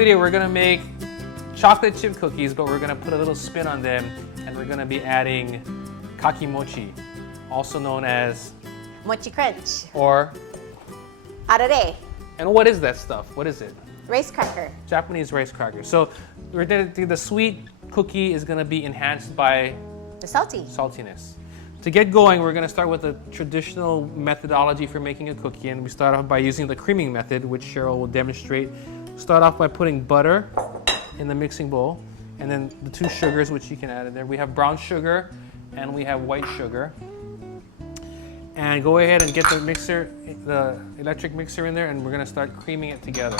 video, we're gonna make chocolate chip cookies, but we're gonna put a little spin on them, and we're gonna be adding Kakimochi, also known as Mochi crunch. or. Arare. And what is that stuff? What is it? Rice cracker. Japanese rice cracker. So we're gonna do the sweet cookie is gonna be enhanced by The salty. saltiness. To get going, we're gonna start with the traditional methodology for making a cookie, and we start off by using the creaming method, which Cheryl will demonstrate. Start off by putting butter in the mixing bowl, and then the 2 sugars, which you can add in there. We have brown sugar and we have white sugar. And go ahead and get the mixer, the electric mixer in there, and we're gonna start creaming it together.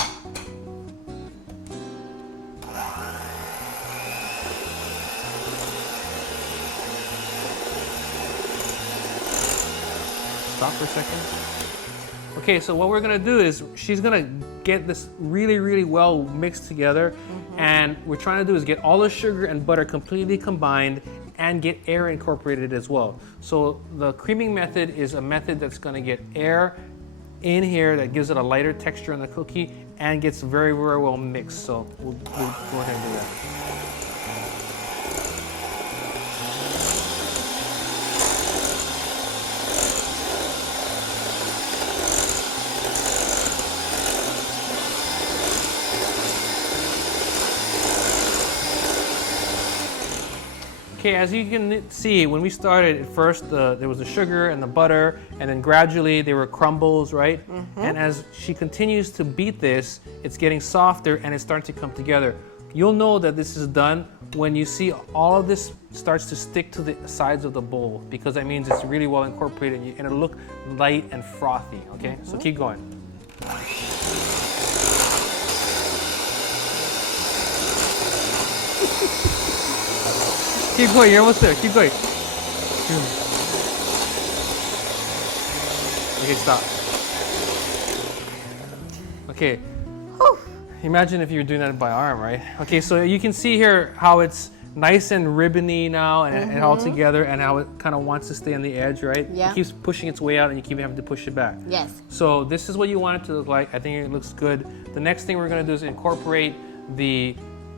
Stop for a second. Okay, so what we're gonna do is she's gonna get this really well mixed together, and we're trying to do is get all the sugar and butter completely combined and get air incorporated as well. So the creaming method is a method that's gonna get air in here that gives it a lighter texture on the cookie and gets very well mixed. So we'll go ahead and do that. Okay, as you can see, when we started, at first there was the sugar and the butter, and then gradually there were crumbles, right? And as she continues to beat this, it's getting softer and it's starting to come together. You'll know that this is done when you see all of this starts to stick to the sides of the bowl, because that means it's really well incorporated and it'll look light and frothy, okay? So keep going. Keep going, you're almost there. Keep going. Okay, stop. Okay. Whew. Imagine if you were doing that by arm, right? Okay, so you can see here how it's nice and ribbony now and all together, and how it kind of wants to stay on the edge, right? Yeah. It keeps pushing its way out and you keep having to push it back. Yes. So this is what you want it to look like. I think it looks good. The next thing we're gonna do is incorporate the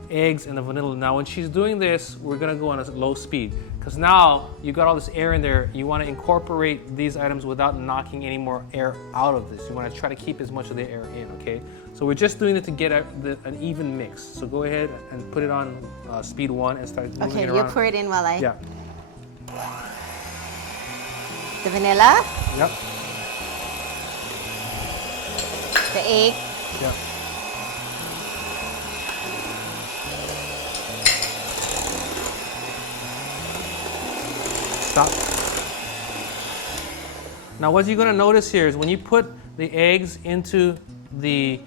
eggs and the vanilla. Now when she's doing this, we're gonna go on a low speed, because now you got all this air in there. You want to incorporate these items without knocking any more air out of this. You want to try to keep as much of the air in, okay? So we're just doing it to get an even mix. So go ahead and put it on speed 1 and start moving Okay, it you around. pour it in while I... Yeah. The vanilla, Yep. the egg, Yep. Stop. Now what you're gonna notice here is when you put the eggs into the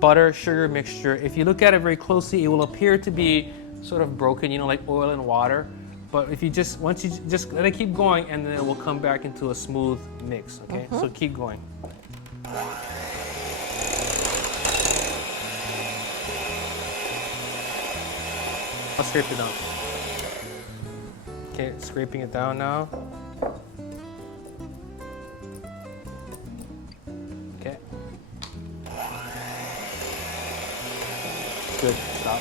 butter sugar mixture, if you look at it very closely, it will appear to be sort of broken, you know, like oil and water. But if you just, once you just let it keep going, and then it will come back into a smooth mix, okay? So keep going. I'll scrape it down. Okay, scraping it down now. Okay. Good, stop.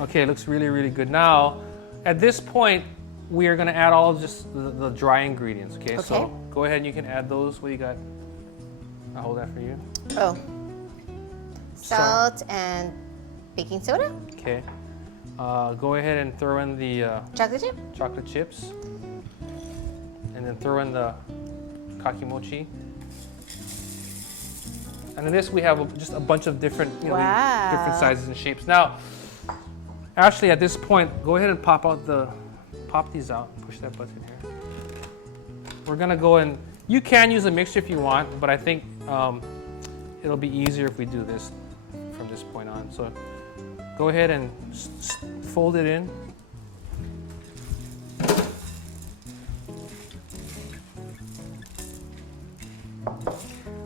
Okay, it looks really good. Now, at this point, we are gonna add all of just the dry ingredients, okay? So go ahead and you can add those. What do you got? I'll hold that for you. oh, salt and baking soda, Okay. Go ahead and throw in the chocolate chip, chocolate chips, and then throw in the kakimochi. And in this we have just a bunch of different, you know, Wow. different sizes and shapes. Now, Ashley, at this point, go ahead and pop these out. Push that button here. We're gonna go and you can use a mixture if you want, but I think it'll be easier if we do this from this point on. So go ahead and fold it in.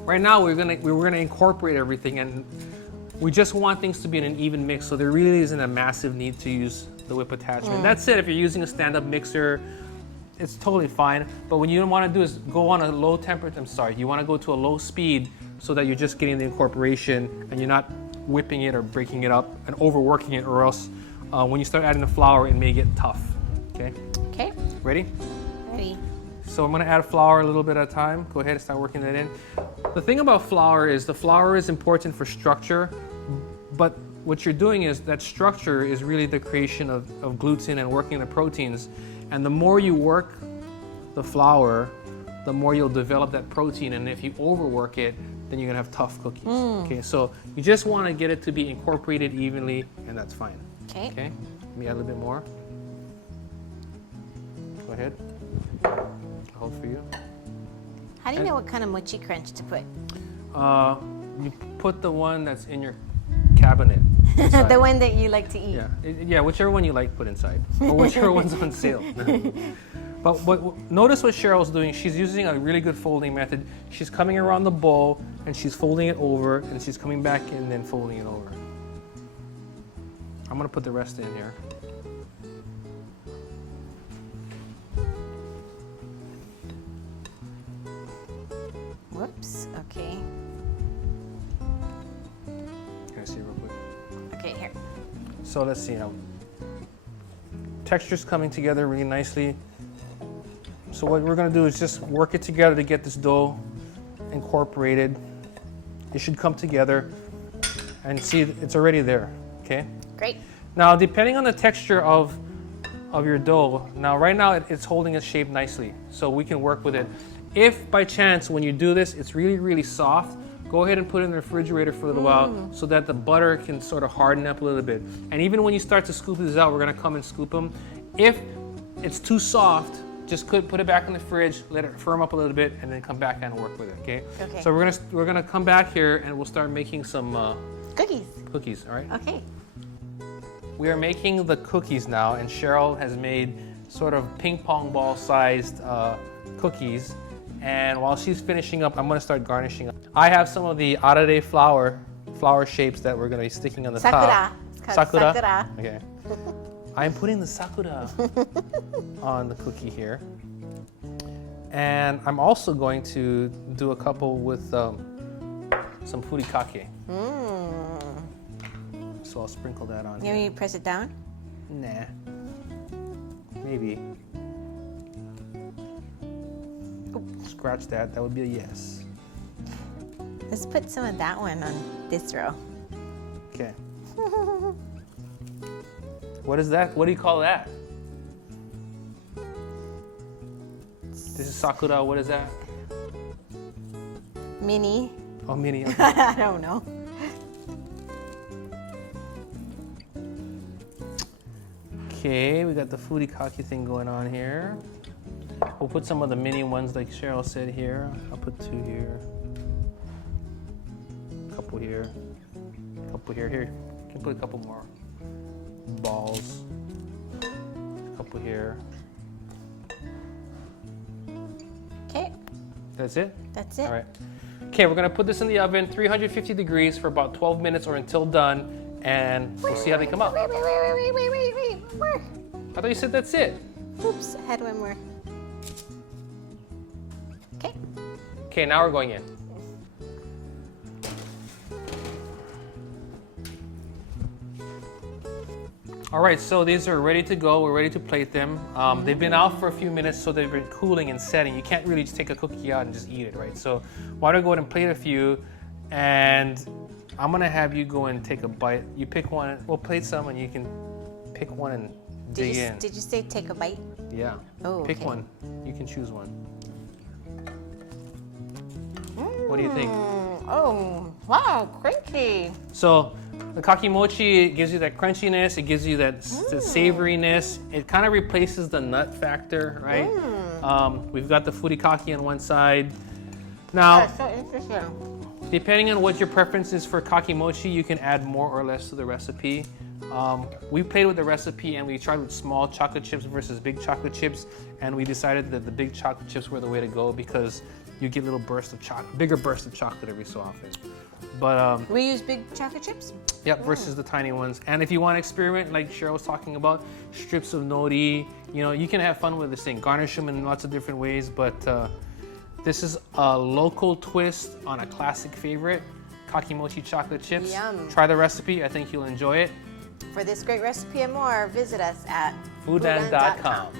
Right now we're gonna incorporate everything, and we just want things to be in an even mix, so there really isn't a massive need to use the whip attachment. That's it. If you're using a stand-up mixer, it's totally fine. But what you don't want to do is go on a low temperature. You want to go to a low speed so that you're just getting the incorporation and you're not whipping it or breaking it up and overworking it, or else when you start adding the flour, it may get tough. Okay? Okay. Ready? Ready. So I'm gonna add flour a little bit at a time. Go ahead and start working that in. The thing about flour is the flour is important for structure, but what you're doing is that structure is really the creation of gluten and working the proteins. And the more you work the flour, the more you'll develop that protein. And if you overwork it, then you're gonna have tough cookies. Okay, so you just wanna get it to be incorporated evenly, and that's fine. Okay. Okay, let me add a little bit more. Go ahead. I'll hold for you. How do you know what kind of mochi crunch to put? You put the one that's in your cabinet. Inside. The one that you like to eat. Yeah, whichever one you like, put inside, or whichever one's on sale. But notice what Cheryl's doing. She's using a really good folding method. She's coming around the bowl and she's folding it over, and she's coming back and then folding it over. I'm gonna put the rest in here. Whoops. Okay. Can I see real quick? Okay, here. So let's see now. Texture's coming together really nicely. So what we're gonna do is just work it together to get this dough incorporated. It should come together, and see it's already there, okay? Great. Now, depending on the texture of your dough, now right now it's holding its shape nicely, so we can work with it. If by chance when you do this, it's really, really soft, go ahead and put it in the refrigerator for a little while so that the butter can sort of harden up a little bit. And even when you start to scoop these out, we're gonna come and scoop them. If it's too soft, just put it back in the fridge, let it firm up a little bit, and then come back and work with it, okay? Okay. So we're gonna come back here and we'll start making some Cookies. all right? Okay. We are making the cookies now, and Cheryl has made sort of ping pong ball sized cookies. And while she's finishing up, I'm gonna start garnishing up. I have some of the arare flower shapes that we're gonna be sticking on the top. It's called sakura. Okay. I'm putting the sakura on the cookie here. And I'm also going to do a couple with some furikake. So I'll sprinkle that on You want me to press it down? Nah. Maybe. Scratch that. That would be a yes. Let's put some of that one on this row. Okay. What is that? What do you call that? This is sakura. What is that? Mini. Oh, mini. Okay. I don't know. Okay, we got the furikake thing going on here. We'll put some of the mini ones like Cheryl said here. I'll put 2 here. A couple here. A couple here. Here, you can put a couple more balls. A couple here. Okay, That's it? that's it. All right. Okay, we're gonna put this in the oven, 350 degrees for about 12 minutes or until done, and we'll see how they come out. Wait. More. I thought you said that's it. Oops, I had one more. Okay. Okay, now we're going in. All right, so these are ready to go. We're ready to plate them. They've been out for a few minutes, so they've been cooling and setting. You can't really just take a cookie out and just eat it, right? So why don't I go ahead and plate a few, and I'm gonna have you go and take a bite. You pick one, we'll plate some, and you can pick one and dig in. Did you say take a bite? Yeah, Oh, pick okay. one. You can choose one. What do you think? Oh, wow, crunchy. So the kakimochi gives you that crunchiness, it gives you that savoriness. It kind of replaces the nut factor, right? We've got the furikake on one side. Now, That's so interesting. depending on what your preference is for kakimochi, you can add more or less to the recipe. We played with the recipe and we tried with small chocolate chips versus big chocolate chips, and we decided that the big chocolate chips were the way to go because you get a little burst of chocolate, bigger burst of chocolate every so often. But We use big chocolate chips? yep, versus the tiny ones. And if you want to experiment, like Cheryl was talking about, strips of nori, you know, you can have fun with this thing. Garnish them in lots of different ways, but this is a local twist on a classic favorite, Kakimochi chocolate chips. Yum. Try the recipe. I think you'll enjoy it. For this great recipe and more, visit us at Fudan.com.